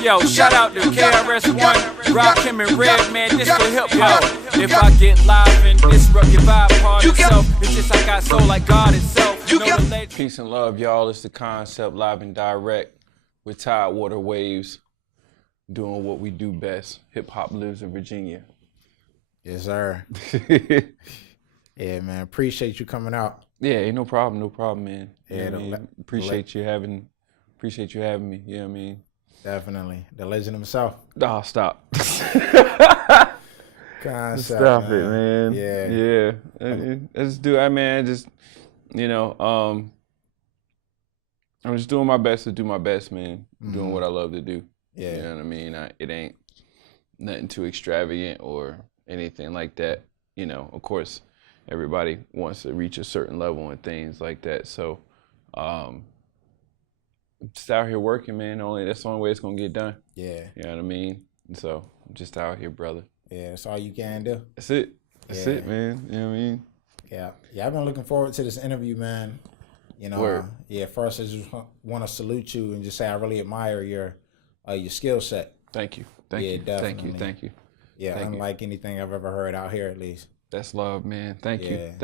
Yo, shout out to KRS1, Rock him in red, man, this for hip hop. If I get live and disrupt your vibe part itself, it's just I got soul like God itself. Peace and love, y'all. It's The Concept, live and direct with Tidewater Waves, doing what we do best. Hip hop lives in Virginia. Yes, sir. Yeah, man. Appreciate you coming out. Yeah, ain't no problem, man. Yeah, appreciate you having me. You know what I mean? Definitely. The legend himself. Oh, stop. Concept, stop man. it, man. Yeah. Let's do it, man. Just, I'm just doing my best to do my best, man. Doing what I love to do. Yeah. You know what I mean? It ain't nothing too extravagant or anything like that. You know, of course, everybody wants to reach a certain level and things like that. So, just out here working, man. That's the only way it's gonna get done. Yeah. You know what I mean? And so I'm just out here, brother. Yeah, that's all you can do. That's it. That's it, man. You know what I mean? Yeah. Yeah, I've been looking forward to this interview, man. Word. First I just want to salute you and just say I really admire your skill set. Thank you. Definitely. Thank you. Yeah, unlike anything I've ever heard out here, at least. That's love, man. Thank you.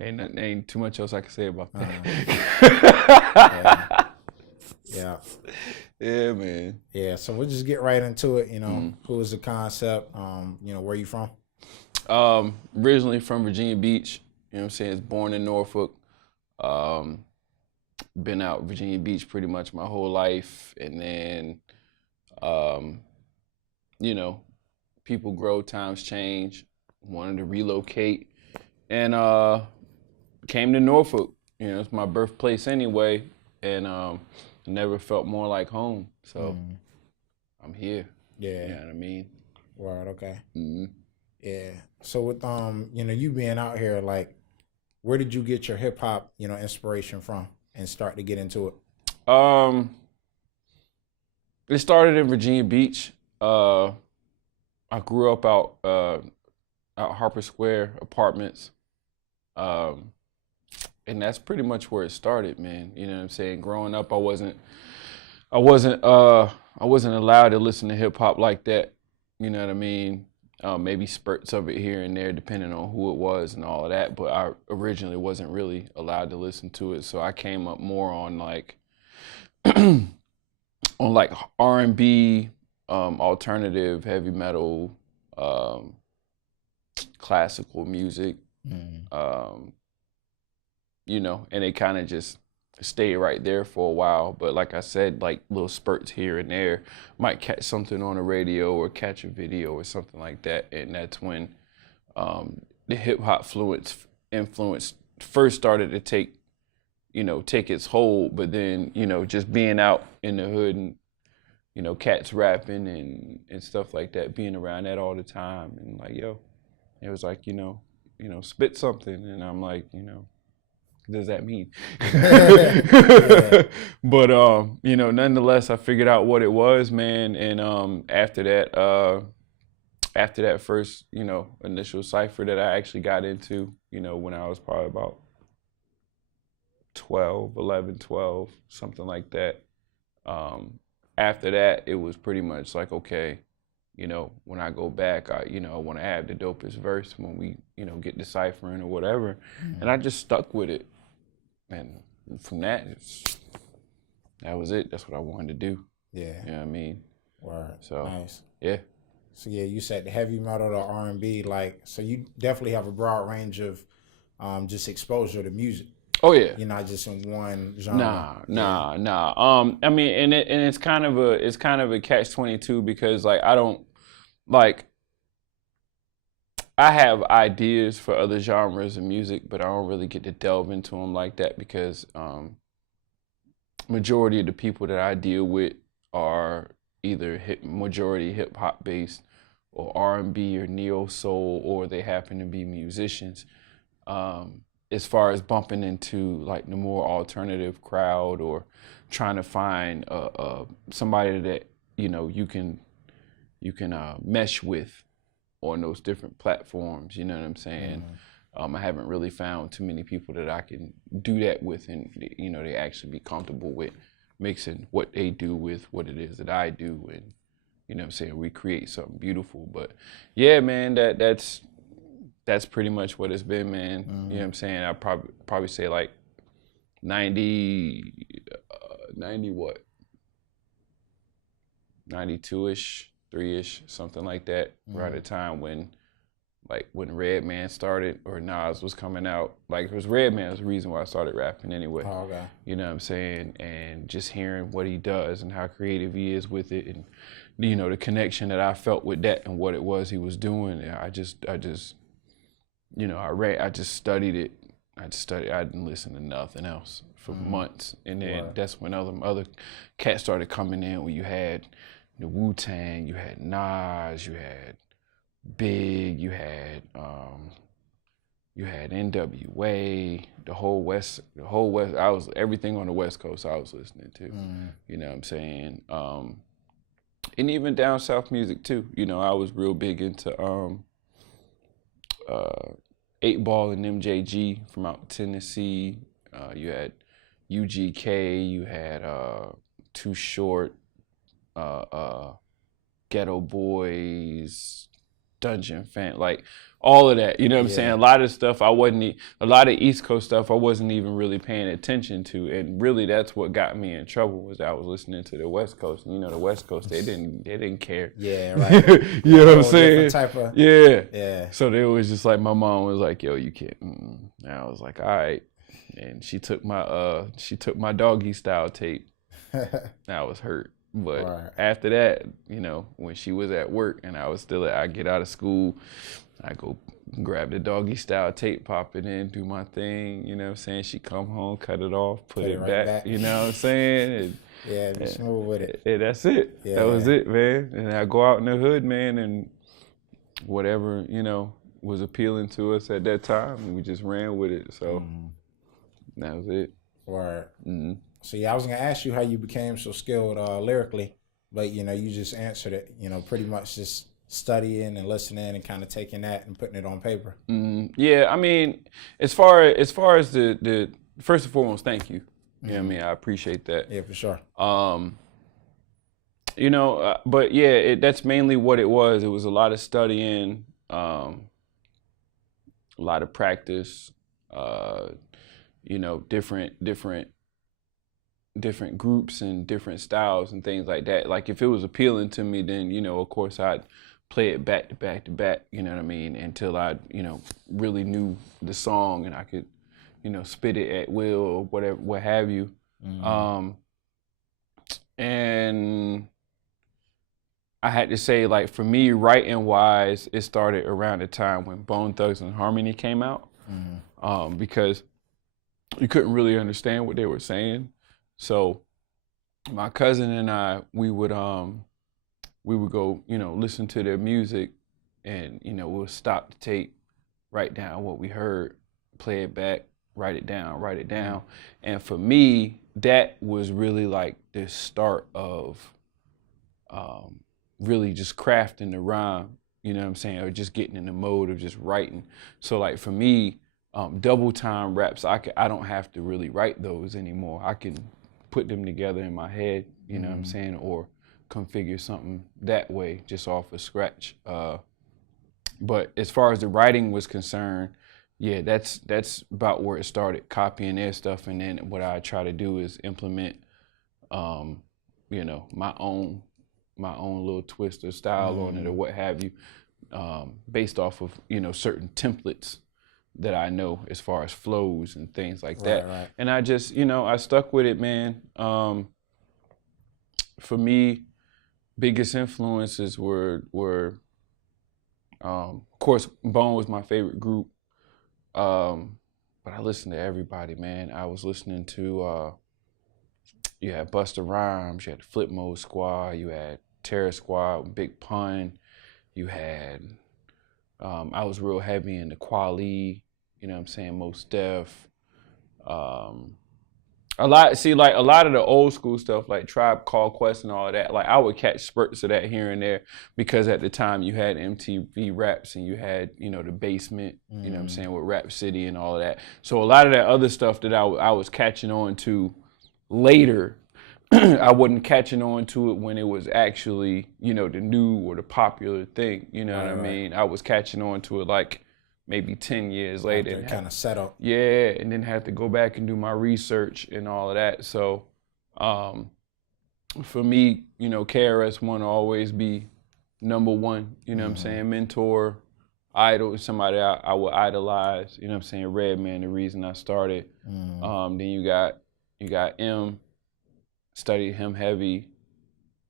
Ain't too much else I can say about that. Yeah. Yeah, man. Yeah, so we'll just get right into it. Who is The Concept? Where you from? Originally from Virginia Beach. You know what I'm saying? Born in Norfolk. Been out Virginia Beach pretty much my whole life. And then, people grow, times change. Wanted to relocate. And came to Norfolk. It's my birthplace anyway. And never felt more like home. So I'm here. Yeah. You know what I mean? Word, okay. Mm-hmm. Yeah. So with you being out here, like, where did you get your hip hop, inspiration from and start to get into it? It started in Virginia Beach. I grew up out Harper Square Apartments. And that's pretty much where it started, man. You know what I'm saying? Growing up, I wasn't allowed to listen to hip hop like that. You know what I mean? Maybe spurts of it here and there, depending on who it was and all of that. But I originally wasn't really allowed to listen to it, so I came up more on like R&B, alternative, heavy metal, classical music. And it kind of just stayed right there for a while. But like I said, like little spurts here and there, might catch something on the radio or catch a video or something like that. And that's when the hip hop influence first started to take its hold. But then, just being out in the hood and, cats rapping and stuff like that, being around that all the time. And like, it was like, spit something. And I'm like, does that mean? Yeah. But nonetheless, I figured out what it was, man. And after that first, initial cipher that I actually got into, when I was probably about 12, something like that. After that, it was pretty much like, okay, when I go back, I want to have the dopest verse when we, get deciphering or whatever. And I just stuck with it. And from that was it. That's what I wanted to do. Yeah. You know what I mean? Word. So, nice. Yeah. So yeah, you said the heavy metal, the R&B, like, so you definitely have a broad range of just exposure to music. Oh yeah. You're not just in one genre. Nah. I mean, it's kind of a catch-22 because like I have ideas for other genres of music, but I don't really get to delve into them like that because majority of the people that I deal with are either majority hip hop based or R&B or neo soul, or they happen to be musicians. As far as bumping into like the more alternative crowd or trying to find somebody that you can mesh with on those different platforms, you know what I'm saying? I haven't really found too many people that I can do that with and, they actually be comfortable with. mixing what they do with what it is that I do, and you know what I'm saying, we create something beautiful. But yeah, man, that's pretty much what it's been, man. You know what I'm saying? I probably say like 90 what? 92-ish, 3-ish, something like that, around the time when Redman started or Nas was coming out. Like, it was Redman was the reason why I started rapping anyway. Oh, okay. You know what I'm saying? And just hearing what he does and how creative he is with it, and you know, the connection that I felt with that and what it was he was doing. I just you know, I just studied it. I didn't listen to nothing else for months. And then that's when other cats started coming in, when you had the Wu-Tang, you had Nas, you had Big, you had NWA, the whole West. I was everything on the West Coast I was listening to. You know what I'm saying? And even down south music too. You know, I was real big into 8 Ball and MJG from out Tennessee. You had UGK, you had Too Short, Ghetto Boys, Dungeon Fan, like all of that. You know what I'm saying? A lot of stuff a lot of East Coast stuff I wasn't even really paying attention to, and really that's what got me in trouble, was I was listening to the West Coast. And you know, the West Coast, they didn't care. Yeah, right. You know what I'm saying? Type of, yeah. So they was just like, my mom was like, yo, you can't. And I was like, all right. And she took my Doggy Style tape. I was hurt. But after that, you know, when she was at work and I get out of school, I go grab the Doggy Style tape, pop it in, do my thing, you know what I'm saying? She come home, cut it off, put it right back, you know what I'm saying? And, be smooth with it. Yeah, that's it. Yeah. That was it, man. And I go out in the hood, man, and whatever, you know, was appealing to us at that time, we just ran with it. So that was it. Word. So yeah, I was gonna ask you how you became so skilled lyrically, but you know, you just answered it. You know, pretty much just studying and listening and kind of taking that and putting it on paper. Yeah, I mean, as far as the first and foremost, thank you. You know what I mean? I appreciate that. Yeah, for sure. You know, but yeah, that's mainly what it was. It was a lot of studying, a lot of practice. You know, different groups and different styles and things like that. Like, if it was appealing to me, then, you know, of course I'd play it back to back to back, you know what I mean, until I, you know, really knew the song and I could, you know, spit it at will or whatever, what have you. And I had to say, like, for me, writing wise, it started around the time when Bone Thugs and Harmony came out, because you couldn't really understand what they were saying. So my cousin and I, we would go, you know, listen to their music, and, you know, we'll stop the tape, write down what we heard, play it back, write it down. And for me, that was really like the start of really just crafting the rhyme, you know what I'm saying, or just getting in the mode of just writing. So like for me, double time raps, I don't have to really write those anymore. I can put them together in my head, you know what I'm saying, or configure something that way just off of scratch. But as far as the writing was concerned, yeah, that's about where it started, copying their stuff, and then what I try to do is implement, you know, my own little twist or style on it or what have you, based off of, you know, certain templates that I know as far as flows and things like that. Right. And I just, you know, I stuck with it, man. For me, biggest influences were of course, Bone was my favorite group. But I listened to everybody, man. I was listening to, you had Busta Rhymes, you had Flip Mode Squad, you had Terror Squad, Big Pun, you had, I was real heavy into Quali, you know what I'm saying, Mos Def. A lot of the old school stuff, like Tribe Called Quest and all of that, like I would catch spurts of that here and there, because at the time you had MTV Raps and you had, you know, The Basement, you know what I'm saying, with Rap City and all of that. So a lot of that other stuff that I was catching on to later, I wasn't catching on to it when it was actually, you know, the new or the popular thing. You know what I mean? I was catching on to it like maybe 10 years later. And kind of set up. Yeah, and then had to go back and do my research and all of that. So for me, you know, KRS One will always be number one, you know what I'm saying? Mentor, idol, somebody I would idolize, you know what I'm saying? Redman, the reason I started. Then you got M, studied him heavy.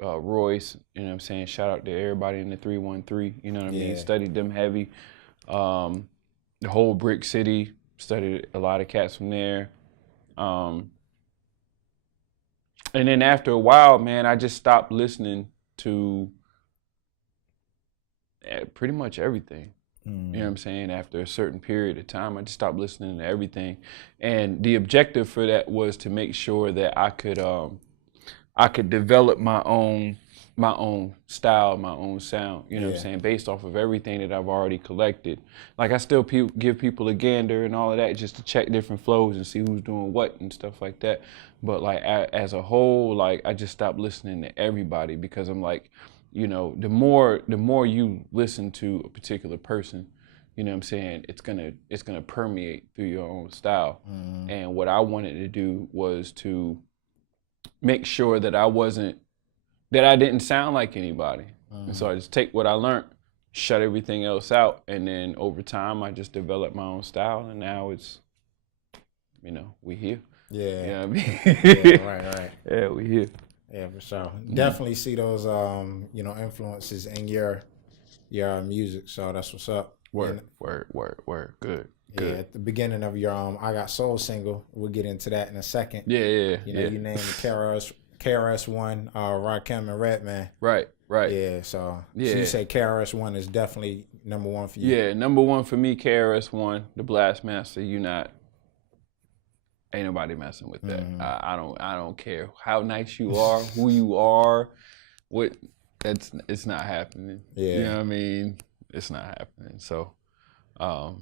Royce, you know what I'm saying? Shout out to everybody in the 313, you know what I mean? Studied them heavy. The whole Brick City, studied a lot of cats from there. And then after a while, man, I just stopped listening to pretty much everything. You know what I'm saying? After a certain period of time, I just stopped listening to everything. And the objective for that was to make sure that I could develop my own style, my own sound, you know what I'm saying, based off of everything that I've already collected. Like I still give people a gander and all of that just to check different flows and see who's doing what and stuff like that. But like as a whole, like I just stopped listening to everybody because I'm like, you know, the more you listen to a particular person, you know what I'm saying, it's gonna permeate through your own style. And what I wanted to do was to make sure that I didn't sound like anybody. And so I just take what I learned, shut everything else out, and then over time I just developed my own style, and now it's, you know, we here. Yeah. You know what I mean? Right. Yeah, we here. Yeah, for sure. Definitely see those you know, influences in your music, so that's what's up. Word. Good. Yeah, at the beginning of your I Got Soul single, we'll get into that in a second. Yeah. You know, you named the KRS One, Rakim and Redman. Right. Yeah, so you say KRS One is definitely number one for you. Yeah, number one for me, KRS One, the Blast Master. Ain't nobody messing with that. I don't care how nice you are, who you are, it's not happening. Yeah. You know what I mean? It's not happening. So, I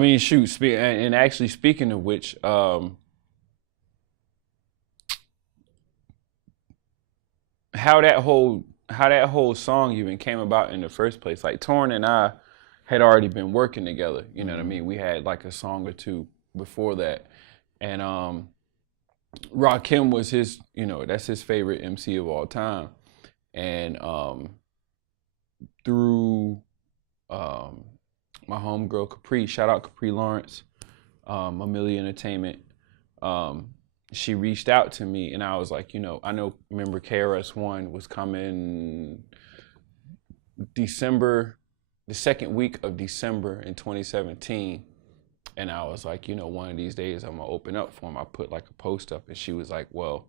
mean, shoot, and actually speaking of which, how that whole song even came about in the first place. Like Torn and I had already been working together. You know what I mean? We had like a song or two before that, and Rakim was his, you know, that's his favorite MC of all time, and through my homegirl Capri, shout out Capri Lawrence, Amelia Entertainment. She reached out to me, and I was like, you know, remember KRS One was coming December, the second week of December in 2017. And I was like, you know, one of these days I'm gonna open up for him. I put like a post up, and she was like, well,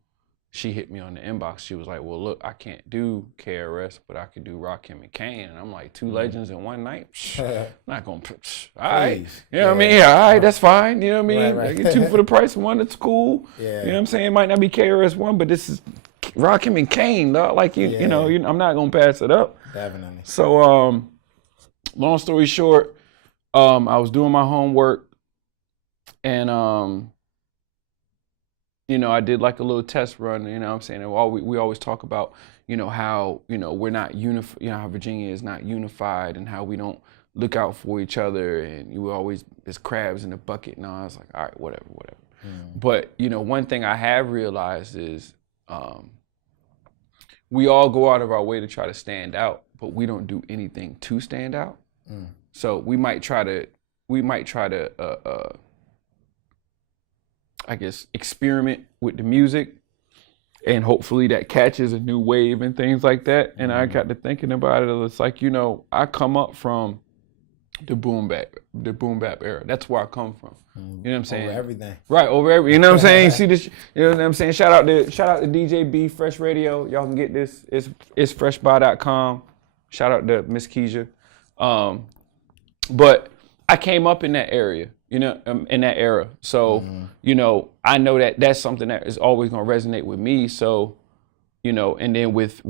she hit me on the inbox. She was like, well, look, I can't do KRS, but I could do Rakim and Kane. And I'm like, two legends in one night? I'm not gonna, all right. You know what I mean? Yeah, all right, that's fine. You know what I mean? Right. I get two for the price of one, it's cool. Yeah. You know what I'm saying? It might not be KRS One, but this is Rakim and Kane, dog. Like, you know, I'm not gonna pass it up. Definitely. So, long story short, I was doing my homework, and you know, I did like a little test run, you know what I'm saying? And we always talk about, you know, how, you know, we're not unified, you know, how Virginia is not unified, and how we don't look out for each other, and you always, there's crabs in the bucket. And I was like, all right, whatever. But, you know, one thing I have realized is we all go out of our way to try to stand out, but we don't do anything to stand out. So we might try to I guess, experiment with the music, and hopefully that catches a new wave and things like that. And I got to thinking about it. It's like, you know, I come up from the boom bap era. That's where I come from. You know what I'm saying? Over everything. Right, over everything. You know what I'm saying? See this? You know what I'm saying? Shout out to DJ B, Fresh Radio. Y'all can get this. It's freshby.com. Shout out to Miss Keisha. But I came up in that area. You know, in that era. So, you know, I know that that's something that is always going to resonate with me. So, you know, and then with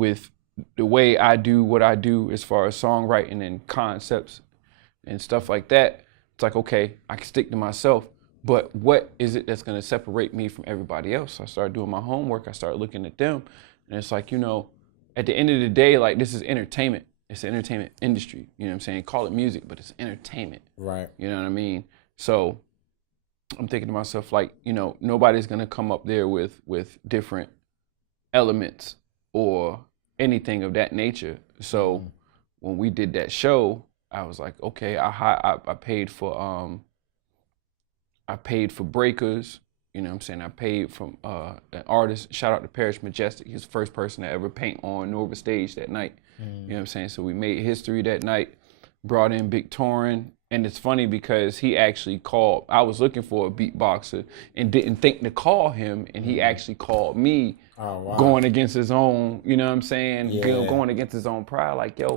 the way I do what I do as far as songwriting and concepts and stuff like that, it's like, okay, I can stick to myself, But what is it that's going to separate me from everybody else? So I started doing my homework. I started looking at them. And it's like, at the end of the day, like, this is entertainment. It's an entertainment industry. You know what I'm saying? Call it music, but it's entertainment. Right. You know what I mean? So I'm thinking to myself, like, nobody's going to come up there with different elements or anything of that nature. So when we did that show, I was like, okay, I paid for breakers. You know what I'm saying? I paid from an artist. Shout out to Parrish Majestic. He's the first person to ever paint on Norfolk stage that night. You know what I'm saying? So we made history that night. Brought in Big Torin. And it's funny because he actually called. I was looking for a beatboxer and didn't think to call him, and he actually called me. Oh, wow. Going against his own, you know what I'm saying? Yeah. Going against his own pride, like, yo,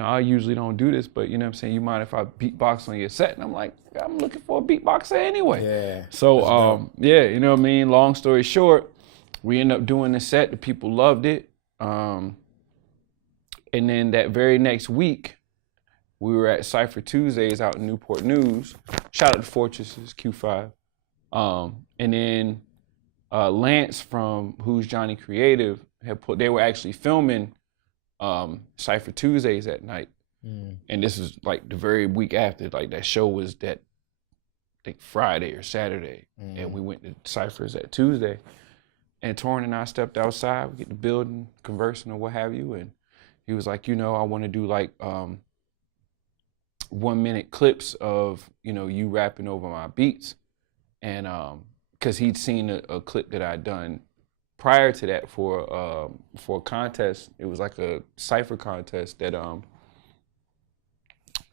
I usually don't do this, but you know what I'm saying, you mind if I beatbox on your set? And I'm like, I'm looking for a beatboxer anyway. Yeah. So yeah, you know what I mean? Long story short, we ended up doing the set, the people loved it. And then that very next week, we were at Cypher Tuesdays out in Newport News. Shout out to Fortresses, Q5. And then Lance from Who's Johnny Creative they were actually filming Cypher Tuesdays at night. And this is like the very week after, like that show was that, I think Friday or Saturday. And we went to Cyphers at Tuesday. And Torrin and I stepped outside, we get the building, conversing or what have you. And he was like, I want to do like 1 minute clips of, you rapping over my beats. And because he'd seen a clip that I'd done prior to that for a contest. It was like a cypher contest that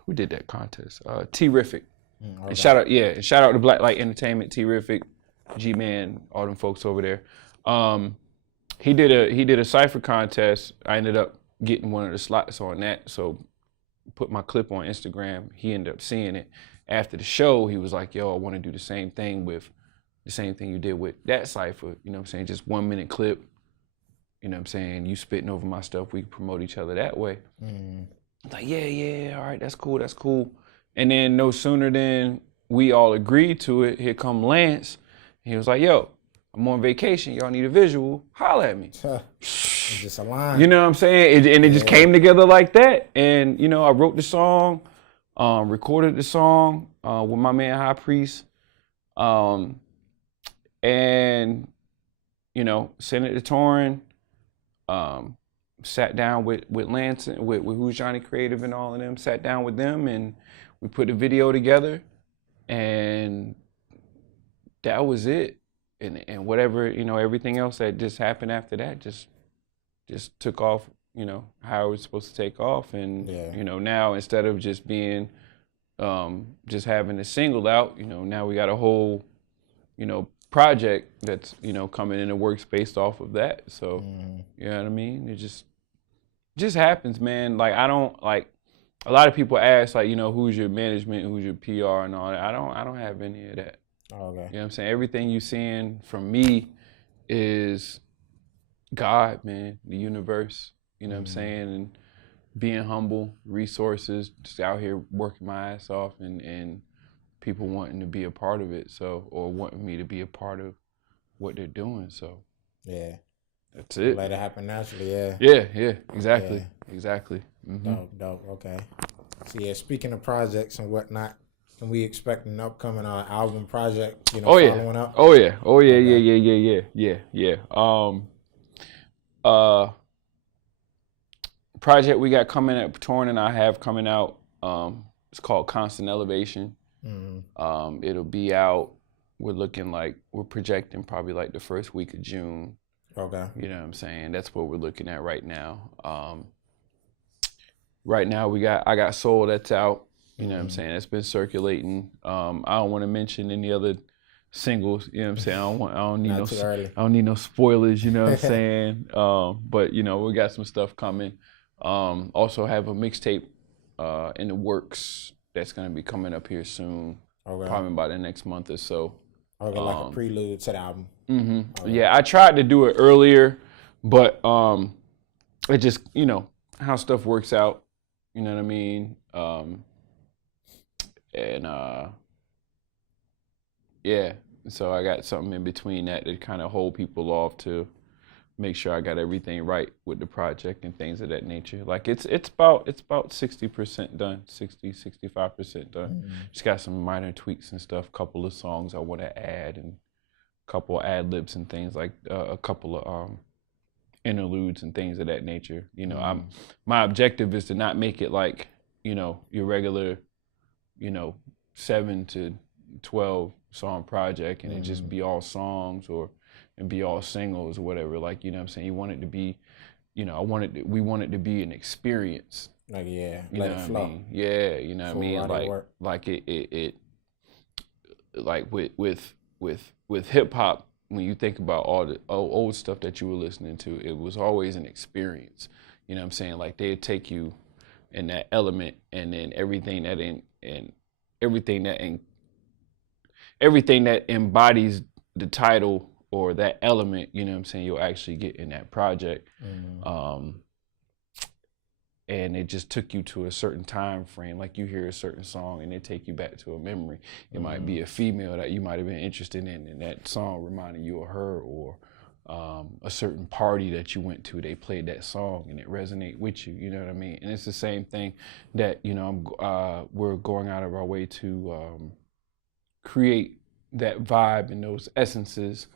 who did that contest? Terrific. Okay. And shout out to Black Light Entertainment, Terrific, G-Man, all them folks over there. He did a cypher contest. I ended up getting one of the slots on that, so put my clip on Instagram. He ended up seeing it. After the show, he was like, yo, I want to do the same thing you did with that cypher. You know what I'm saying? Just 1 minute clip. You know what I'm saying? You spitting over my stuff. We can promote each other that way. Like, yeah, all right, that's cool. And then no sooner than we all agreed to it, here come Lance. He was like, yo, I'm on vacation. Y'all need a visual. Holla at me. It's just a line. You know what I'm saying? It just came together like that. And, I wrote the song, recorded the song with my man High Priest. And, sent it to Torrin. Sat down with Lance, with Who's Johnny Creative and all of them. Sat down with them and we put the video together. And that was it. And whatever, everything else that just happened after that just took off, how it was supposed to take off. And, now instead of just being, just having a single out, now we got a whole, project that's, coming in the works based off of that. So, you know what I mean? It just happens, man. Like, I don't, like, a lot of people ask, like, who's your management, who's your PR and all that. I don't have any of that. Oh, okay. You know what I'm saying? Everything you seeing from me is God, man, the universe. You know what I'm saying? And being humble, resources, just out here working my ass off and people wanting to be a part of it, or wanting me to be a part of what they're doing. So yeah, that's it. Let it happen naturally. Yeah. Yeah, exactly. Dope. Okay. So yeah, speaking of projects and whatnot, can we expect an upcoming album project? Following up? Oh yeah. Project we got coming up, Torrin and I have coming out. It's called Constant Elevation. It'll be out. We're projecting probably like the first week of June. Okay. You know what I'm saying? That's what we're looking at right now. Right now I got Soul that's out. You know what I'm saying? It's been circulating. I don't want to mention any other singles. You know what I'm saying? I don't need no spoilers. You know what I'm saying? But we got some stuff coming. Also have a mixtape in the works that's gonna be coming up here soon. Okay. Probably by the next month or so. Okay, like a prelude to the album. Okay. Yeah, I tried to do it earlier, but it just how stuff works out. You know what I mean? And Yeah. So I got something in between that to kind of hold people off to make sure I got everything right with the project and things of that nature. Like it's about 60% done, 65% done. Mm-hmm. Just got some minor tweaks and stuff, couple of songs I want to add and a couple of ad libs and things like a couple of interludes and things of that nature. You know, my objective is to not make it like, you know, your regular, you know, 7 to 12 song project and it just be all songs and be all singles or whatever. Like, you know what I'm saying? You want it to be, you know, we want it to be an experience. Like, yeah, you let know it what flow. I mean? Yeah, you know what I mean? Like it like with hip hop, when you think about all the old stuff that you were listening to, it was always an experience. You know what I'm saying? Like they'd take you in that element and then everything that embodies the title or that element, you know what I'm saying, you'll actually get in that project. And it just took you to a certain time frame. Like you hear a certain song and they take you back to a memory. It might be a female that you might have been interested in and that song reminded you of her, or a certain party that you went to, they played that song and it resonated with you, you know what I mean? And it's the same thing that, you know, we're going out of our way to create that vibe and those essences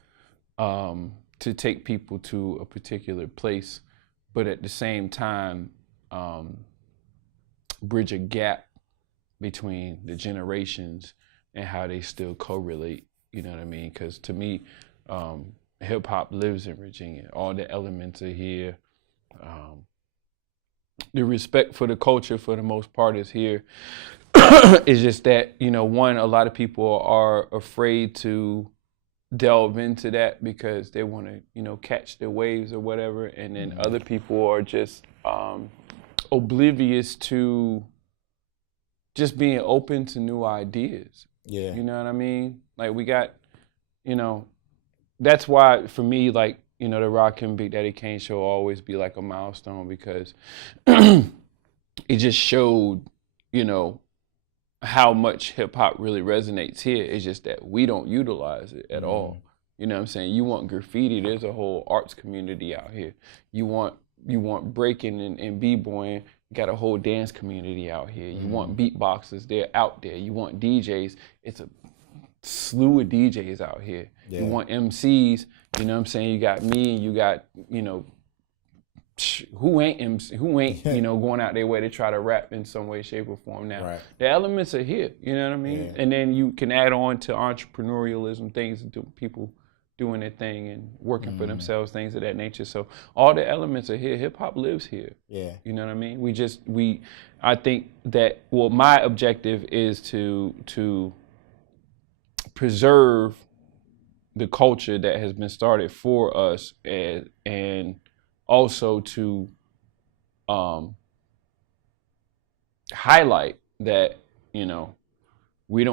to take people to a particular place, but at the same time, bridge a gap between the generations and how they still correlate, you know what I mean? Because to me, hip hop lives in Virginia. All the elements are here. The respect for the culture, for the most part, is here. It's just that, you know, a lot of people are afraid to delve into that because they want to, you know, catch the waves or whatever. And then other people are just oblivious to just being open to new ideas. Yeah. You know what I mean? Like we got, you know, that's why for me, like, you know, the Rock and Big Daddy Kane show will always be like a milestone because it just showed, you know, how much hip hop really resonates here. It's just that we don't utilize it at all. You know what I'm saying? You want graffiti, there's a whole arts community out here. You want breaking and b-boying, got a whole dance community out here. You want beatboxers, they're out there. You want DJs, it's a slew of DJs out here. Yeah. You want MCs, you know what I'm saying? You got me, you got, you know, who ain't you know, going out their way to try to rap in some way, shape, or form now. Right. The elements are here, you know what I mean? Yeah. And then you can add on to entrepreneurialism, things, people doing their thing and working for themselves, things of that nature. So all the elements are here. Hip hop lives here. Yeah. You know what I mean? I think that, well, my objective is to preserve the culture that has been started for us and also to highlight that, you know, it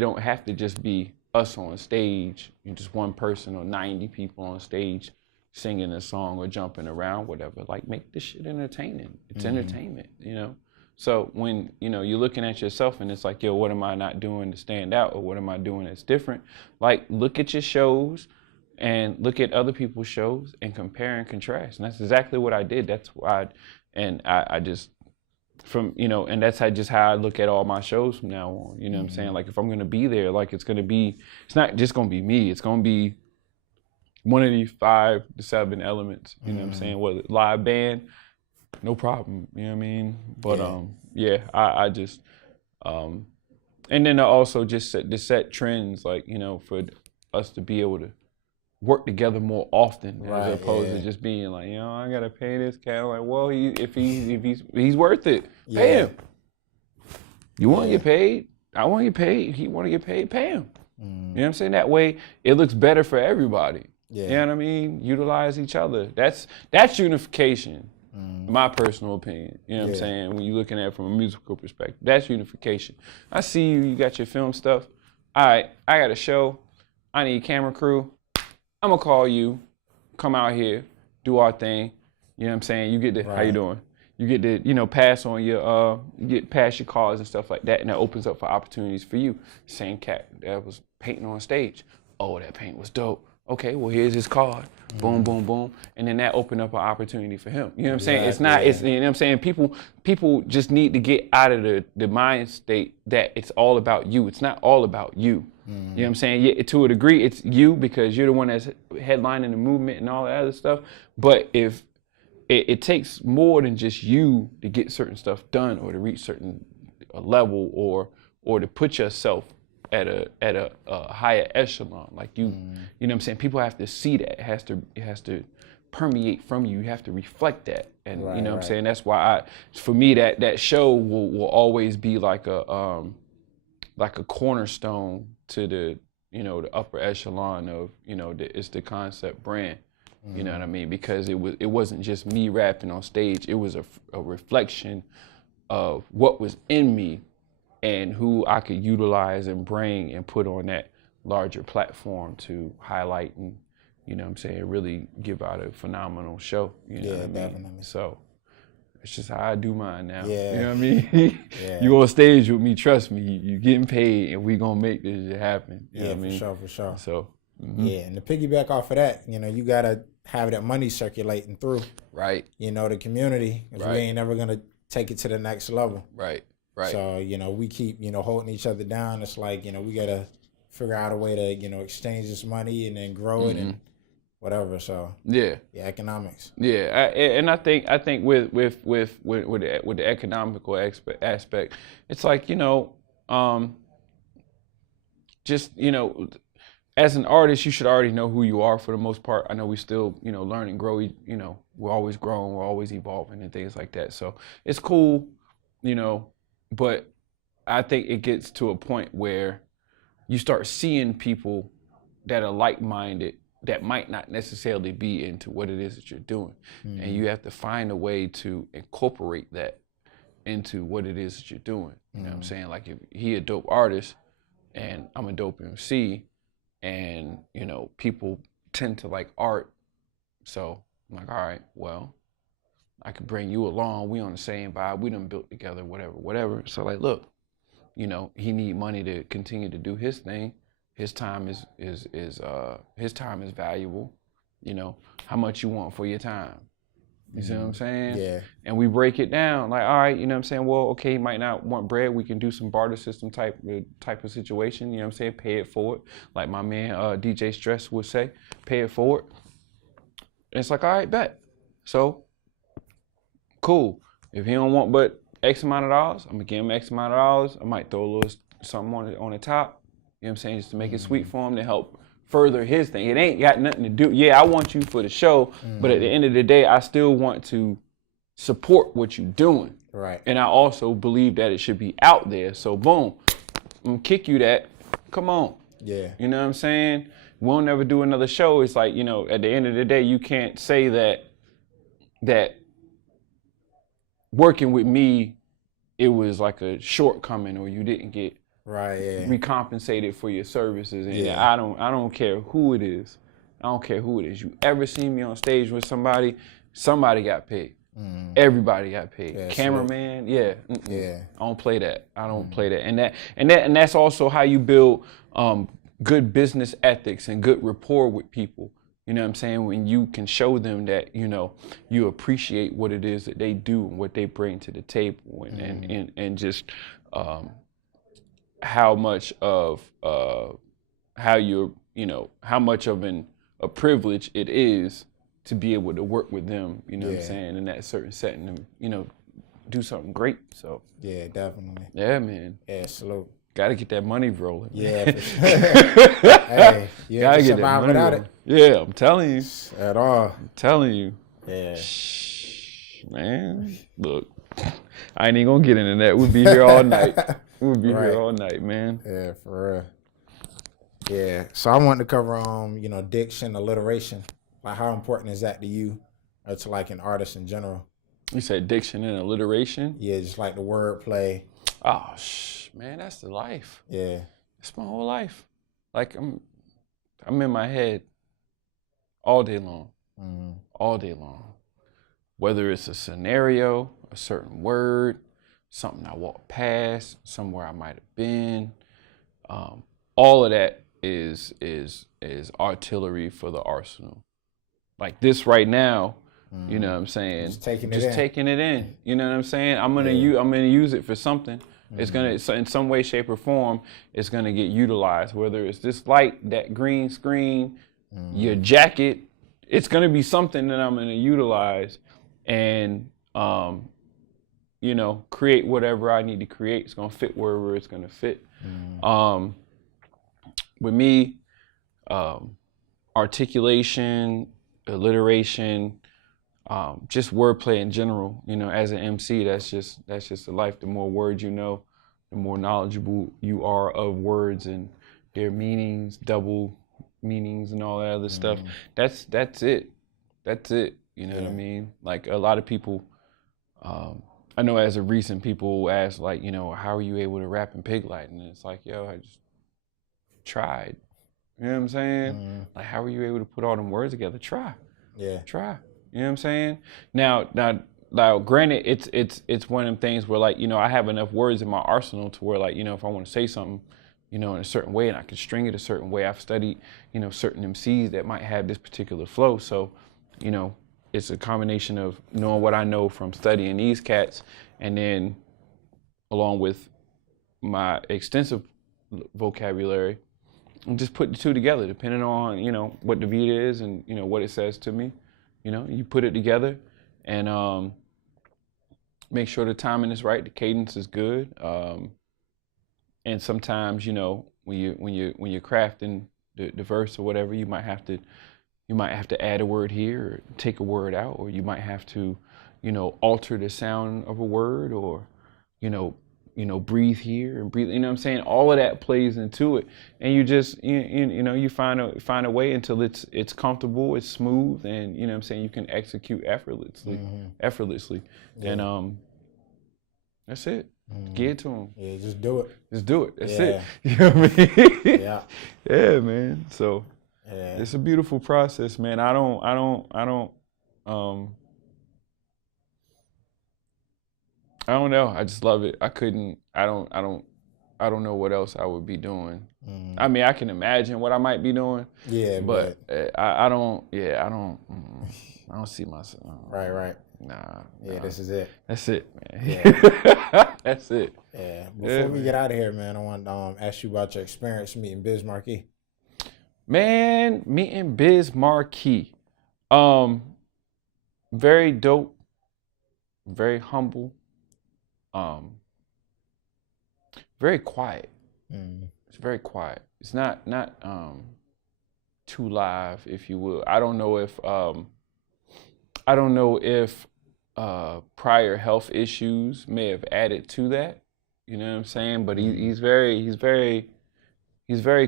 don't have to just be us on stage, just one person or 90 people on stage singing a song or jumping around, whatever. Like, make this shit entertaining. It's entertainment, you know? So when, you know, you're looking at yourself and it's like, yo, what am I not doing to stand out, or what am I doing that's different? Like, look at your shows and look at other people's shows and compare and contrast. And that's exactly what I did. That's why I just, from, you know, and that's how I look at all my shows from now on. You know what I'm saying? Like, if I'm going to be there, like, it's not just going to be me. It's going to be one of these 5 to 7 elements. You know what I'm saying? Whether live band, no problem. You know what I mean? But, I just, and then I also just set trends, like, you know, for us to be able to work together more often, as opposed to just being like, you know, I gotta pay this cat. I'm like, well, if he's worth it, pay him. You want to get paid? I want to get paid. He want to get paid? Pay him. You know what I'm saying? That way, it looks better for everybody. Yeah. You know what I mean? Utilize each other. That's unification. My personal opinion. You know what I'm saying? When you're looking at it from a musical perspective, that's unification. I see you got your film stuff. All right, I got a show. I need a camera crew. I'm gonna call you, come out here, do our thing. You know what I'm saying? You get the, how you doing? you get to, you know, pass on your, get past your cards and stuff like that, and that opens up for opportunities for you. Same cat that was painting on stage. Oh, that paint was dope. Okay, well, here's his card. Boom, boom, boom. And then that opened up an opportunity for him. You know what I'm saying? It's not, it's, you know what I'm saying? People just need to get out of the mind state that it's all about you. It's not all about you. You know what I'm saying? Yeah, to a degree, it's you because you're the one that's headlining the movement and all that other stuff. But if it takes more than just you to get certain stuff done or to reach certain level or to put yourself at a higher echelon, like you know what I'm saying? People have to see that. It has to permeate from you. You have to reflect that, and you know what I'm saying? That's why for me that show will always be like a cornerstone to the, you know, the upper echelon of, you know, it's the Concept brand. You know what I mean? Because it wasn't just me rapping on stage. It was a reflection of what was in me and who I could utilize and bring and put on that larger platform to highlight and, you know what I'm saying, really give out a phenomenal show. You know what I mean? Definitely. So it's just how I do mine now. Yeah. You know what I mean? You on stage with me, trust me, you getting paid and we gonna make this shit happen. You know what I mean? For sure. So yeah, and to piggyback off of that, you know, you gotta have that money circulating through. Right. You know, the community. Because we ain't never gonna take it to the next level. Right. So, you know, we keep, you know, holding each other down. It's like, you know, we gotta figure out a way to, you know, exchange this money and then grow it and whatever. So yeah, economics. Yeah, and I think with the economical aspect, it's like, you know, just, you know, as an artist, you should already know who you are for the most part. I know we still, you know, learn and grow. You know, we're always growing, we're always evolving and things like that. So it's cool, you know, but I think it gets to a point where you start seeing people that are like-minded that might not necessarily be into what it is that you're doing. And you have to find a way to incorporate that into what it is that you're doing. You know what I'm saying? Like if he a dope artist and I'm a dope MC and, you know, people tend to like art. So I'm like, all right, well, I could bring you along. We on the same vibe. We done built together, whatever. So like, look, you know, he need money to continue to do his thing. His time is valuable. You know, how much you want for your time? You see what I'm saying? Yeah. And we break it down like, all right, you know what I'm saying? Well, okay, he might not want bread. We can do some barter system type of situation. You know what I'm saying? Pay it forward. Like my man DJ Stress would say, pay it forward. And it's like, all right, bet. So, cool. If he don't want but X amount of dollars, I'm gonna give him X amount of dollars. I might throw a little something on the top. You know what I'm saying? Just to make it sweet for him to help further his thing. It ain't got nothing to do. Yeah, I want you for the show, but at the end of the day, I still want to support what you're doing. Right. And I also believe that it should be out there. So boom, I'm gonna kick you that. Come on. Yeah. You know what I'm saying? We'll never do another show. It's like, you know, at the end of the day, you can't say that working with me, it was like a shortcoming or you didn't get recompensated for your services. And I don't care who it is. I don't care who it is. You ever seen me on stage with somebody got paid. Everybody got paid. Yeah, cameraman, I don't play that. I don't play that. And that's also how you build good business ethics and good rapport with people. You know what I'm saying? When you can show them that, you know, you appreciate what it is that they do and what they bring to the table and just how much of how much of a privilege it is to be able to work with them, you know what I'm saying, in that certain setting and, you know, do something great. So yeah, definitely. Yeah, man. Yeah, salute. Gotta get that money rolling. Yeah, for sure. Hey, you gotta get that money without rolling. Yeah, I'm telling you. At all. I'm telling you. Yeah. Man, look, I ain't even gonna get into that. We'll be here all night. We'll be here all night, man. Yeah, for real. Yeah. So I wanted to cover you know, diction, alliteration. Like how important is that to you or to like an artist in general? You said diction and alliteration? Yeah, just like the wordplay. Oh, man, that's the life. Yeah. It's my whole life. Like I'm in my head all day long. All day long. Whether it's a scenario, a certain word, something I walked past, somewhere I might have been. All of that is artillery for the arsenal. Like this right now, you know what I'm saying? Just taking it in. You know what I'm saying? I'm gonna use it for something. It's gonna, in some way, shape, or form, it's gonna get utilized. Whether it's this light, that green screen, your jacket, it's gonna be something that I'm gonna utilize, and you know, create whatever I need to create. It's gonna fit wherever it's gonna fit. With me, articulation, alliteration, just wordplay in general. You know, as an MC, that's just the life. The more words you know, the more knowledgeable you are of words and their meanings, double meanings, and all that other stuff. That's it. That's it. You know what I mean? Like a lot of people, I know as of recent, people ask like, you know, how are you able to rap in Pig Light? And it's like, yo, I just tried. You know what I'm saying? Like, how are you able to put all them words together? Try. Yeah. Try. You know what I'm saying? Now, granted, it's one of them things where, like, you know, I have enough words in my arsenal to where, like, you know, if I want to say something, you know, in a certain way, and I can string it a certain way. I've studied, you know, certain MCs that might have this particular flow. So, you know, it's a combination of knowing what I know from studying these cats, and then along with my extensive vocabulary, and just put the two together, depending on, you know, what the beat is and, you know, what it says to me. You know, you put it together and make sure the timing is right, the cadence is good. And sometimes, you know, when you're crafting the verse or whatever, you might have to add a word here or take a word out, or you might have to, you know, alter the sound of a word, or, you know, breathe here and breathe. You know what I'm saying? All of that plays into it, and you just you know, you find a way until it's comfortable, it's smooth, and you know what I'm saying, you can execute effortlessly. Yeah. And that's it. Get it to them. Yeah, just do it. Just do it. That's it. You know what I mean? Yeah. Yeah, man. So it's a beautiful process, man. I don't know. I just love it. I don't know what else I would be doing. I mean, I can imagine what I might be doing. Yeah, but I don't see myself. Right. Nah. This is it. That's it, man. Yeah. That's it. Yeah. Before we get out of here, man, I want to ask you about your experience meeting Biz Markie. Man, meeting Biz Markie. Very dope. Very humble. Very quiet. It's very quiet. It's not too live, if you will. I don't know if prior health issues may have added to that. You know what I'm saying? But he's very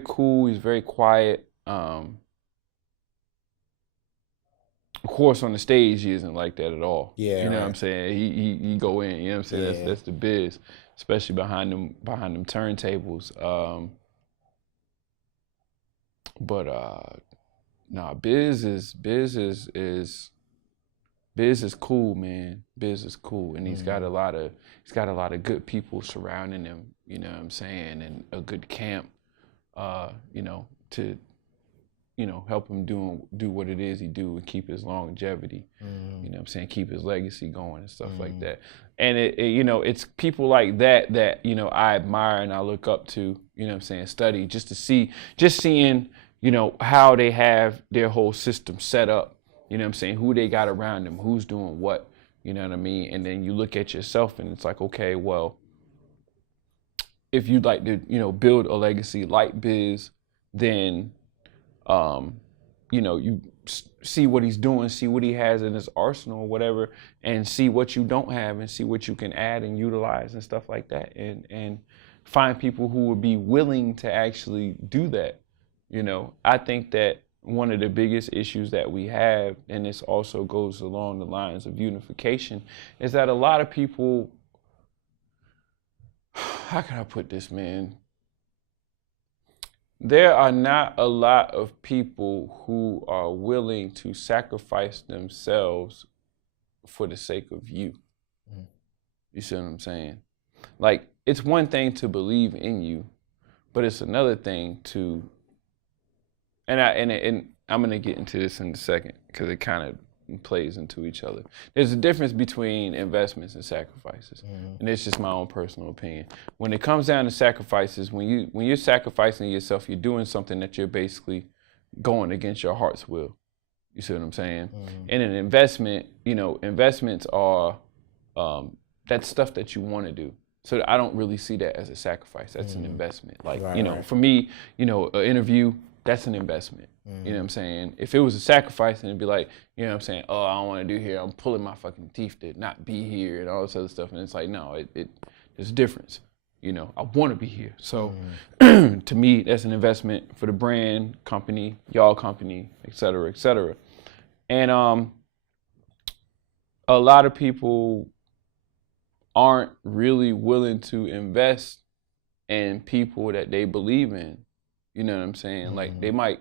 cool. He's very quiet. Of course, on the stage, he isn't like that at all. Yeah, you know what I'm saying. He go in. You know what I'm saying. That's the biz, especially behind them turntables. Biz is cool, man. Biz is cool, and he's got a lot of good people surrounding him. You know what I'm saying, and a good camp. You know, to, you know, help him do what it is he do and keep his longevity. You know what I'm saying, keep his legacy going and stuff like that. And it you know, it's people like that, you know, I admire and I look up to, you know what I'm saying, study just seeing, you know, how they have their whole system set up, you know what I'm saying, who they got around them, who's doing what, you know what I mean? And then you look at yourself and it's like, okay, well, if you'd like to, you know, build a legacy like Biz, then you know, you see what he's doing, see what he has in his arsenal or whatever, and see what you don't have and see what you can add and utilize and stuff like that, and find people who would be willing to actually do that. You know, I think that one of the biggest issues that we have, and this also goes along the lines of unification, is that a lot of people, how can I put this, man? There are not a lot of people who are willing to sacrifice themselves for the sake of you. You see what I'm saying? Like, it's one thing to believe in you, but it's another thing to, and I'm gonna get into this in a second because it kind of plays into each other. There's a difference between investments and sacrifices, and it's just my own personal opinion. When it comes down to sacrifices, when you're sacrificing yourself, you're doing something that you're basically going against your heart's will. You see what I'm saying? And an investment, investments are that's stuff that you want to do. So I don't really see that as a sacrifice. That's an investment. Like, for me, an interview, that's an investment. You know what I'm saying? If it was a sacrifice, and it'd be like, you know what I'm saying? Oh, I don't want to do here. I'm pulling my fucking teeth to not be here and all this other stuff. And it's like, no, there's a difference. I want to be here. So to me, that's an investment for the brand, company, y'all company, et cetera, et cetera. And a lot of people aren't really willing to invest in people that they believe in. You know what I'm saying? Like they might,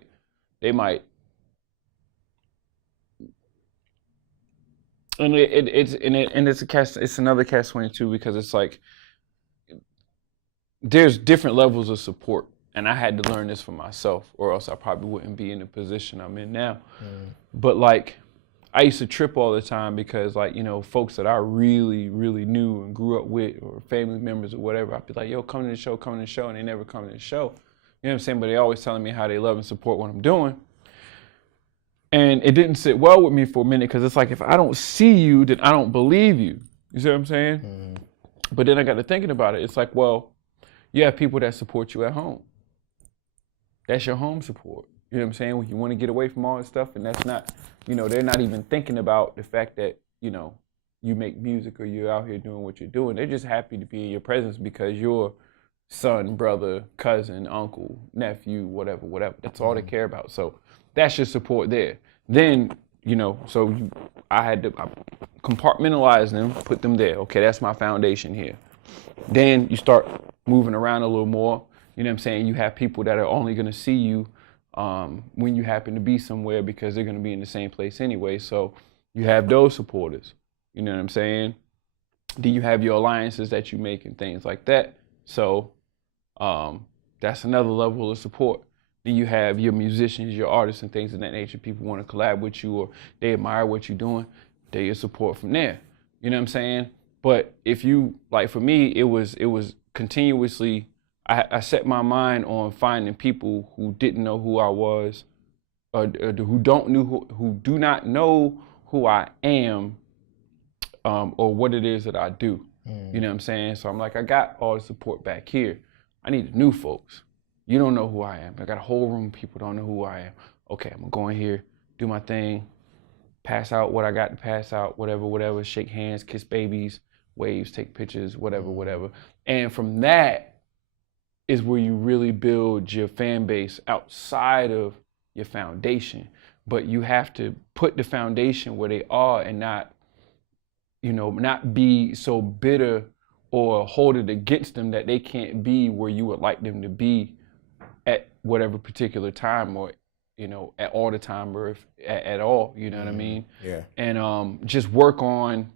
and it's another catch-22 because it's like there's different levels of support, and I had to learn this for myself, or else I probably wouldn't be in the position I'm in now. But like, I used to trip all the time because, like, folks that I really, really knew and grew up with, or family members or whatever, I'd be like, yo, come to the show, and they never come to the show. You know what I'm saying? But they always telling me how they love and support what I'm doing. And it didn't sit well with me for a minute because it's like, if I don't see you, then I don't believe you. You see what I'm saying? But then I got to thinking about it. It's like, well, you have people that support you at home. That's your home support. You know what I'm saying? When you want to get away from all this stuff, and that's not, they're not even thinking about the fact that, you make music or you're out here doing what you're doing. They're just happy to be in your presence because you're son, brother, cousin, uncle, nephew, whatever. That's all they care about. So that's your support there. Then, I had to compartmentalize them, put them there. Okay, that's my foundation here. Then you start moving around a little more. You know what I'm saying? You have people that are only going to see you when you happen to be somewhere because they're going to be in the same place anyway. So you have those supporters. You know what I'm saying? Then you have your alliances that you make and things like that. So that's another level of support. Then you have your musicians, your artists and things of that nature. People want to collab with you or they admire what you're doing. They're your support from there. You know what I'm saying? But if you, like for me, it was continuously, I set my mind on finding people who didn't know who I was, or who do not know who I am, or what it is that I do. You know what I'm saying? So I'm like, I got all the support back here. I need the new folks. You don't know who I am. I got a whole room of people don't know who I am. Okay, I'm gonna go in here, do my thing, pass out what I got to pass out, whatever, shake hands, kiss babies, waves, take pictures, whatever. And from that is where you really build your fan base outside of your foundation. But you have to put the foundation where they are and not be so bitter or hold it against them that they can't be where you would like them to be at whatever particular time, or at all the time, or if at all, you know what I mean? Yeah. And just work on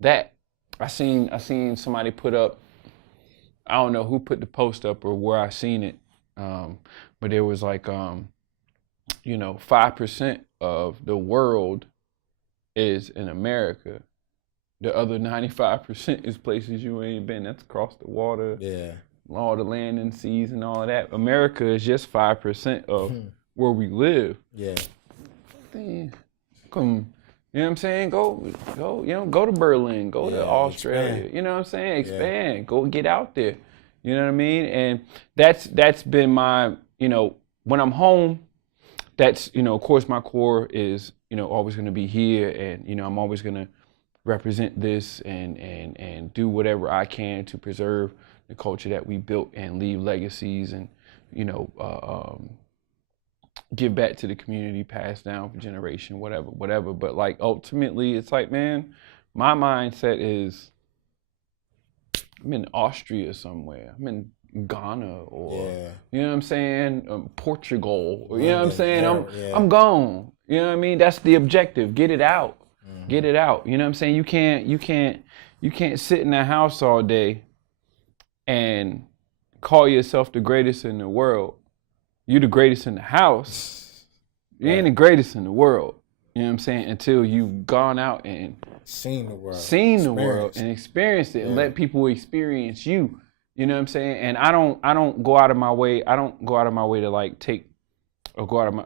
that. I seen somebody put up, I don't know who put the post up or where I seen it, but it was like 5% of the world is in America. The other 95% is places you ain't been. That's across the water. Yeah. All the land and seas and all of that. America is just 5% of where we live. Yeah. Come, you know what I'm saying? Go, go to Berlin, go to Australia. Expand. You know what I'm saying? Expand. Yeah. Go get out there. You know what I mean? And that's been my, when I'm home, that's, of course my core is, always gonna be here, and, I'm always gonna represent this and do whatever I can to preserve the culture that we built and leave legacies and, give back to the community, pass down for generation, whatever. But like, ultimately, it's like, man, my mindset is I'm in Austria somewhere. I'm in Ghana or, you know what I'm saying? Portugal, or, you know what I'm saying? I'm gone. You know what I mean? That's the objective. Get it out. Get it out. You know what I'm saying? You can't You can't sit in that house all day and call yourself the greatest in the world. You're the greatest in the house. You ain't the greatest in the world. You know what I'm saying? Until you've gone out and seen the world. And experienced it and let people experience you. You know what I'm saying? And I don't go out of my way. I don't go out of my way to like take or go out of my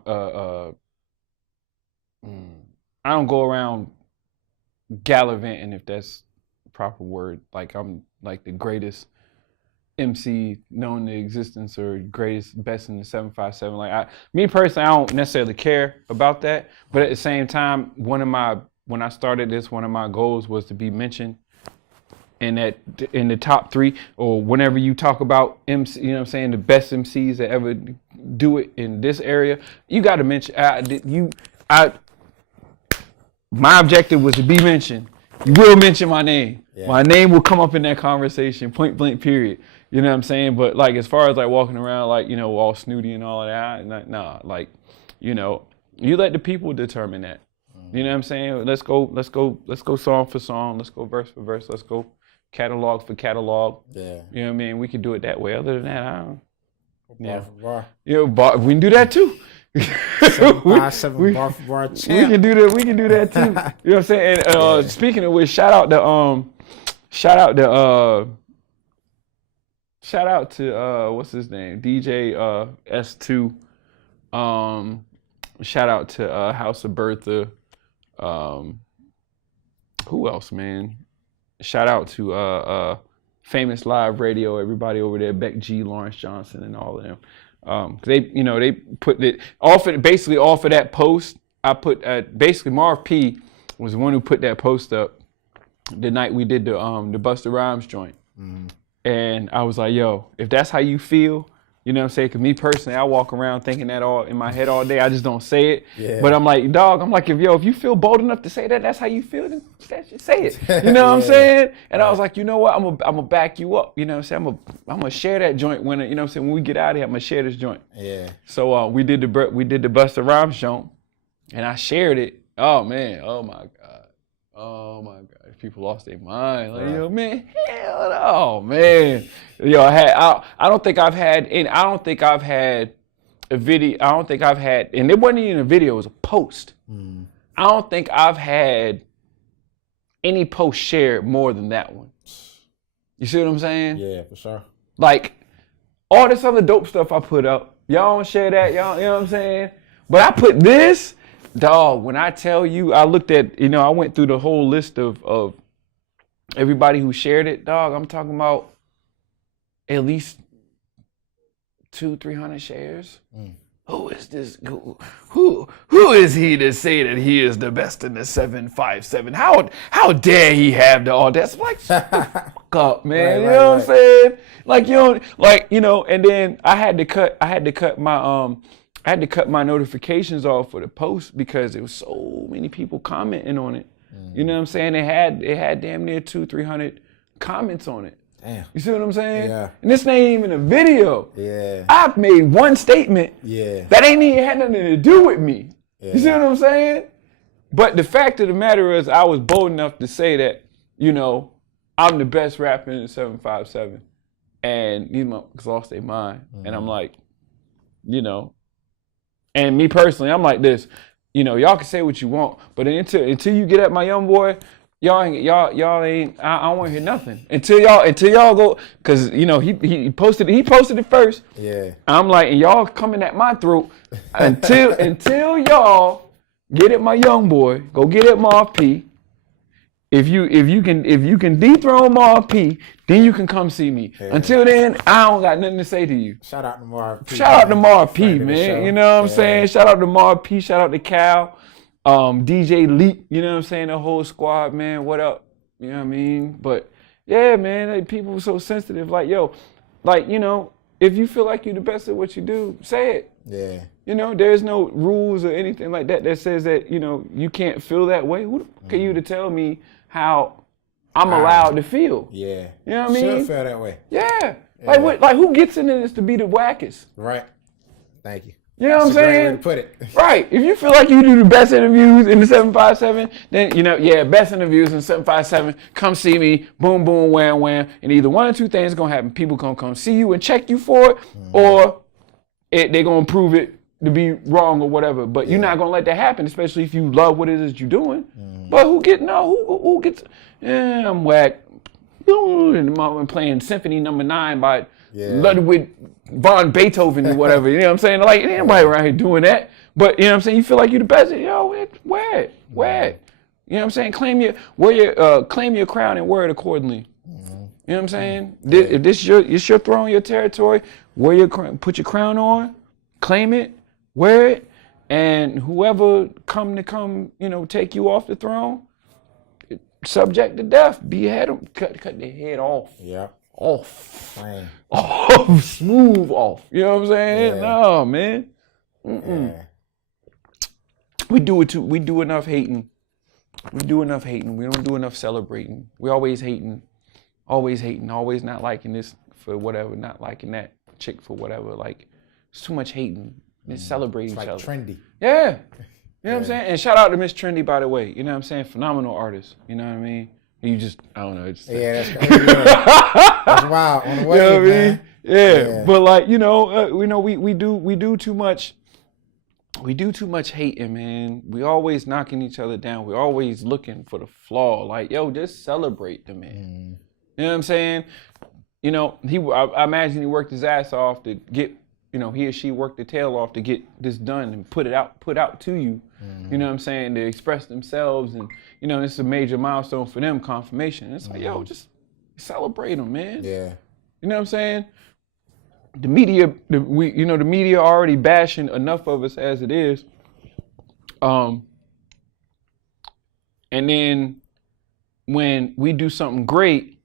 I don't go around gallivanting, if that's the proper word. Like I'm like the greatest MC known to existence or greatest, best in the 757. Like me personally, I don't necessarily care about that. But at the same time, when I started this, one of my goals was to be mentioned in the top 3, or whenever you talk about MC, you know what I'm saying, the best MCs that ever do it in this area, you got to mention. My objective was to be mentioned. You will mention my name. Yeah. My name will come up in that conversation, point blank, period. You know what I'm saying? But like, as far as like walking around like, you know, all snooty and all of that, nah, like, you know, you let the people determine that. You know what I'm saying? Let's go song for song. Let's go verse for verse. Let's go catalog for catalog. Yeah. You know what I mean? We can do it that way. Other than that, I don't. Yeah. Bar. You know, we can do that too. 7 bar for bar champ. We can do that. We can do that too. You know what I'm saying? And speaking of which, shout out to what's his name? DJ S2. Shout out to House of Bertha. Who else, man? Shout out to Famous Live Radio, everybody over there, Beck G, Lawrence Johnson, and all of them. They put it off of that post. I put basically Marv P was the one who put that post up the night we did the Busta Rhymes joint. Mm-hmm. And I was like, yo, if that's how you feel, you know what I'm saying? Because me personally, I walk around thinking that all in my head all day. I just don't say it. Yeah. But I'm like, dog, if you feel bold enough to say that, that's how you feel, then say it. You know what I'm saying? And I was like, you know what? I'm gonna back you up. You know what I'm saying? I'm gonna share that joint when, you know what I'm saying, when we get out of here, I'm gonna share this joint. Yeah. So we did the Busta Rhymes joint, and I shared it. Oh man, oh my God, people lost their mind. Like, yo, man, hell no, man. Yo, I don't think I've had a video. I don't think I've had, and it wasn't even a video, it was a post. Mm. I don't think I've had any post shared more than that one. You see what I'm saying? Yeah, for sure. Like, all this other dope stuff I put up, y'all don't share that, y'all, you know what I'm saying? But I put this, dog, when I tell you, I looked at, I went through the whole list of everybody who shared it, dog. I'm talking about at least 200-300 shares. Mm. Who is this? Who is he to say that he is the best in the 757? How dare he have the audacity? Like, shut the fuck up, man. You know what I'm saying? Like, and then I had to cut my notifications off for the post because there was so many people commenting on it. Mm. You know what I'm saying? It had damn near 200-300 comments on it. Damn. You see what I'm saying? Yeah. And this ain't even a video. Yeah. I've made one statement. Yeah. That ain't even had nothing to do with me. Yeah. You see what I'm saying? But the fact of the matter is, I was bold enough to say that, I'm the best rapper in the 757, and these motherfuckers lost their mind. Mm-hmm. And I'm like, and me personally, I'm like this. Y'all can say what you want, but until you get at my young boy, y'all ain't. I don't want to hear nothing until y'all go, cause he posted it first. Yeah. I'm like, and y'all coming at my throat until y'all get at my young boy. Go get at Marv P. If you can dethrone Marv P, then you can come see me. Yeah. Until then, I don't got nothing to say to you. Shout out to Marv P. Shout out to Marv P, man. You know what I'm saying? Shout out to Marv P. Shout out to Cal. DJ Leak, you know what I'm saying? The whole squad, man. What up? You know what I mean? But yeah, man, people are so sensitive. Like, yo, if you feel like you're the best at what you do, say it. Yeah. There's no rules or anything like that says that, you can't feel that way. Who the fuck are you to tell me how I'm allowed to feel? Yeah. You know what I mean? Should feel that way. Yeah. Like who gets into this to be the wackest? Right. Thank you. You know what I'm That's a great way saying? to put it. Right. If you feel like you do the best interviews in the 757, then, you know, yeah, best interviews in 757, come see me, boom, boom, wham, wham. And either one or two things are going to happen. People going to come see you and check you for it, or they're going to prove it to be wrong or whatever. But you're not going to let that happen, especially if you love what it is you're doing. But who gets, I'm whack. And I'm playing Symphony Number 9 by Ludwig von Beethoven or whatever. You know what I'm saying? Like, ain't nobody around here doing that. But, you know what I'm saying? You feel like you're the best. Yo, wear it. You know what I'm saying? Claim your crown and wear it accordingly. You know what I'm saying? If this it's your throne, your territory, wear your crown, put your crown on, claim it, wear it, and whoever come, you know, take you off the throne, subject to death, behead them, cut their head off. Yeah. Off. Man. Off. Smooth off. You know what I'm saying? Yeah. No, man. Yeah. We do enough hating. We do enough hating. We don't do enough celebrating. We always hating, always not liking this for whatever, not liking that chick for whatever. Like, it's too much hating. It's celebrating It's like each other. trendy. Yeah. You know what I'm saying? And shout out to Miss Trendy, by the way. You know what I'm saying? Phenomenal artist. You know what I mean? You just, I don't know. It's That's crazy. That's wild. On the way, you know what I mean? man. Yeah. But like, we do too much. We do too much hating, man. We always knocking each other down. We're always looking for the flaw. Like, yo, just celebrate the man. You know what I'm saying? You know, I imagine he worked his ass off to get, you know, he or she worked their tail off to get this done and put out to you. You know what I'm saying? To express themselves, and you know, it's a major milestone for them, confirmation. It's like, yo, just celebrate them, man. Yeah. You know what I'm saying? The media, the media already bashing enough of us as it is. And then when we do something great,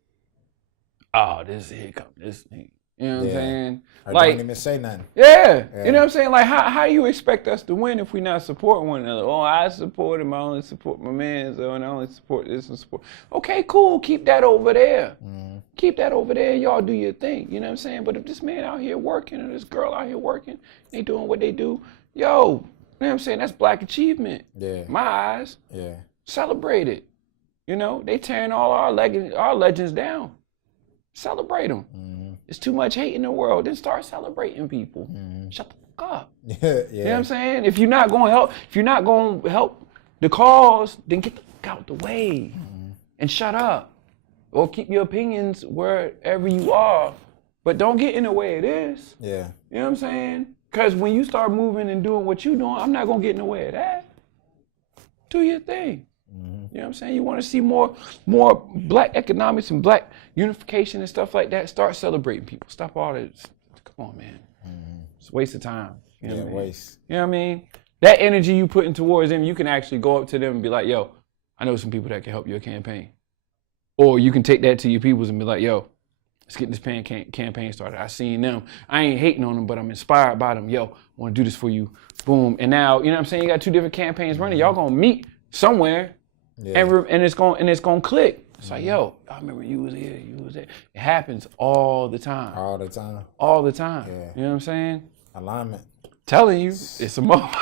here comes this thing. You know what I'm saying? I like, don't even say nothing. Yeah. You know what I'm saying? Like, how do you expect us to win if we're not supporting one another? Oh, I support him. I only support my man. So, and I only support this and support. Okay, cool. Keep that over there. Keep that over there. Y'all do your thing. You know what I'm saying? But if this man out here working or this girl out here working, they doing what they do, yo, you know what I'm saying? That's black achievement. Yeah. My eyes. Yeah. Celebrate it. You know, they tearing all our legends down. Celebrate them. It's too much hate in the world. Then start celebrating people. Shut the fuck up. You know what I'm saying? If you're not going to help the cause, then get the fuck out the way and shut up. Or keep your opinions wherever you are, but don't get in the way of this. Yeah. You know what I'm saying? Because when you start moving and doing what you're doing, I'm not going to get in the way of that. Do your thing. You know what I'm saying? You want to see more black economics and black unification and stuff like that, start celebrating people. Stop all this. Come on, man. It's a waste of time. You know what I mean? Waste. You know what I mean? That energy you putting towards them, you can actually go up to them and be like, yo, I know some people that can help your campaign. Or you can take that to your peoples and be like, yo, let's get this campaign started. I seen them. I ain't hating on them, but I'm inspired by them. Yo, I want to do this for you. Boom. And now, you know what I'm saying? You got two different campaigns running. Y'all going to meet somewhere. And it's gonna click. It's like, yo, I remember you was here, you was there. It happens all the time. All the time. All the time. Yeah. You know what I'm saying? Alignment. Telling you, it's a moment.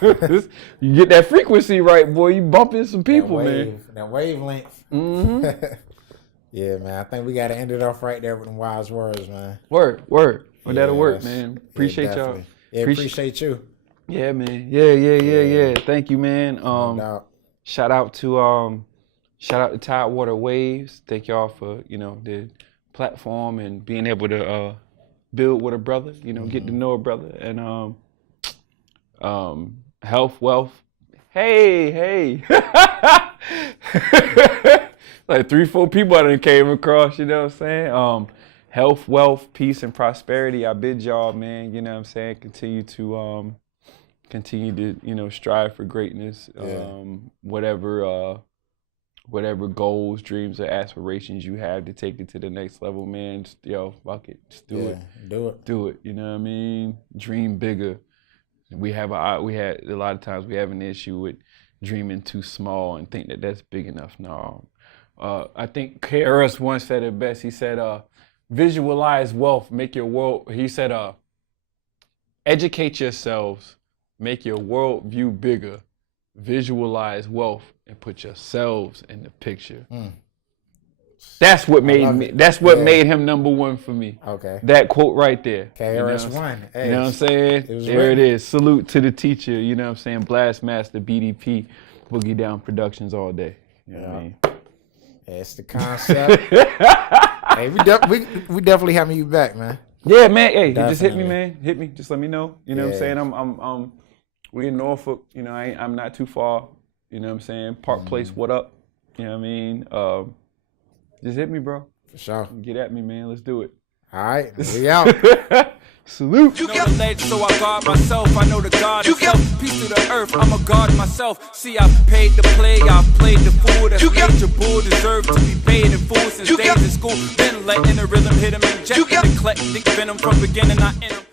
You get that frequency right, boy. You bumping some people, man. That wavelength. Yeah, man. I think we gotta end it off right there with them wise words, man. Word. Well, that'll work, man. Appreciate y'all. Yeah, appreciate you. Yeah, man. Yeah. Thank you, man. No doubt. Shout out to Tidewater Waves. Thank y'all for, you know, the platform and being able to build with a brother, you know, get to know a brother. And health, wealth. Hey. Like 3-4 people I done came across, you know what I'm saying? Health, wealth, peace, and prosperity. I bid y'all, man, you know what I'm saying? Continue to, you know, strive for greatness. Whatever goals, dreams, or aspirations you have to take it to the next level, man. Just, yo, fuck it. Just do it. Do it. You know what I mean? Dream bigger. We had a lot of times we have an issue with dreaming too small and think that that's big enough. No. I think KRS once said it best. He said, visualize wealth, make your world. He said, Educate yourselves, make your world view bigger, visualize wealth, and put yourselves in the picture. That's what made me. That's what made him #1 for me. Okay. That quote right there. KRS One. You know what I'm saying? There it is. Salute to the teacher. You know what I'm saying? Blast Master, BDP, Boogie Down Productions all day. You know what I mean? Yeah, it's the concept. Hey, we definitely having you back, man. Yeah, man. Hey, just hit me, man. Hit me. Just let me know. You know what I'm saying? We in Norfolk. You know, I'm not too far. You know what I'm saying? Park Place. What up? You know what I mean? Just hit me, bro. For sure. Get at me, man. Let's do it. All right, we out. Salute. You know the ledge, so I guard myself. I know the God itself. Peace to the earth, I'm a god myself. See, I've paid the play, I've played the fool. That's nature bull, deserve to be paid in full since days in school. Been letting the rhythm hit him, injecting eclectic venom from beginning, I end him.